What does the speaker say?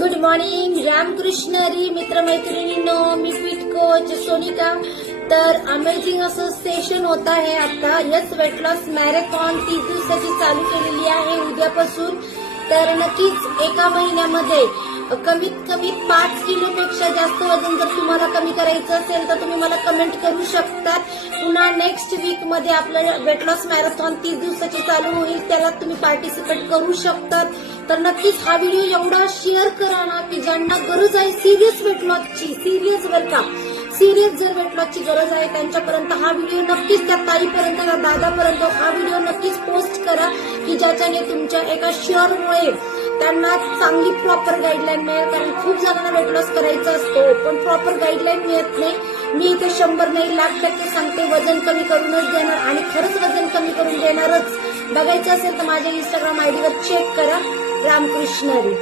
Good morning Ramakrishna Hari मित्रमैत्रिणींनो, मी fit coach Sonika. तर amazing असं session होत आहे आता। यस वेट लॉस मॅरेथॉन 30 दिवसाची चालू केलेली आहे उद्यापासून। तर नक्कीच एका महिन्यामध्ये कमीत कमी 5 किलोपेक्षा जास्त वजन जर तुम्हाला कमी करायचं असेल तर तुम्ही मला कमेंट करू शकतात। पुन्हा नेक्स्ट वीक मध्ये आपलं वेट लॉस मॅरेथॉन 30 दिवसाची चालू होईल, त्याला तुम्ही पार्टिसिपेट करू शकतात। तर नक्कीच हा व्हिडिओ एवढा शेअर करा ना की ज्यांना गरज आहे सिरियस वेट लॉसची, सिरियस बरं का, सिरियस जर वेट लॉसची गरज आहे त्यांच्यापर्यंत हा व्हिडिओ नक्कीच, त्या ताईपर्यंत त्या दादापर्यंत हा व्हिडिओ नक्कीच पोस्ट करा की ज्याच्याने तुमच्या एका शेअरमुळे त्यांना चांगली प्रॉपर गाईडलाईन मिळेल। कारण खूप जणांना वेट लॉस करायचा असतो पण प्रॉपर गाईडलाईन मिळत नाही। मी इथे 100 नाही 1,00,000% सांगते, वजन कमी करूनच देणार आणि खरंच वजन कमी करून देणारच। बघायचं असेल तर माझ्या इंस्टाग्राम आयडीवर चेक करा। रामकृष्ण हरी।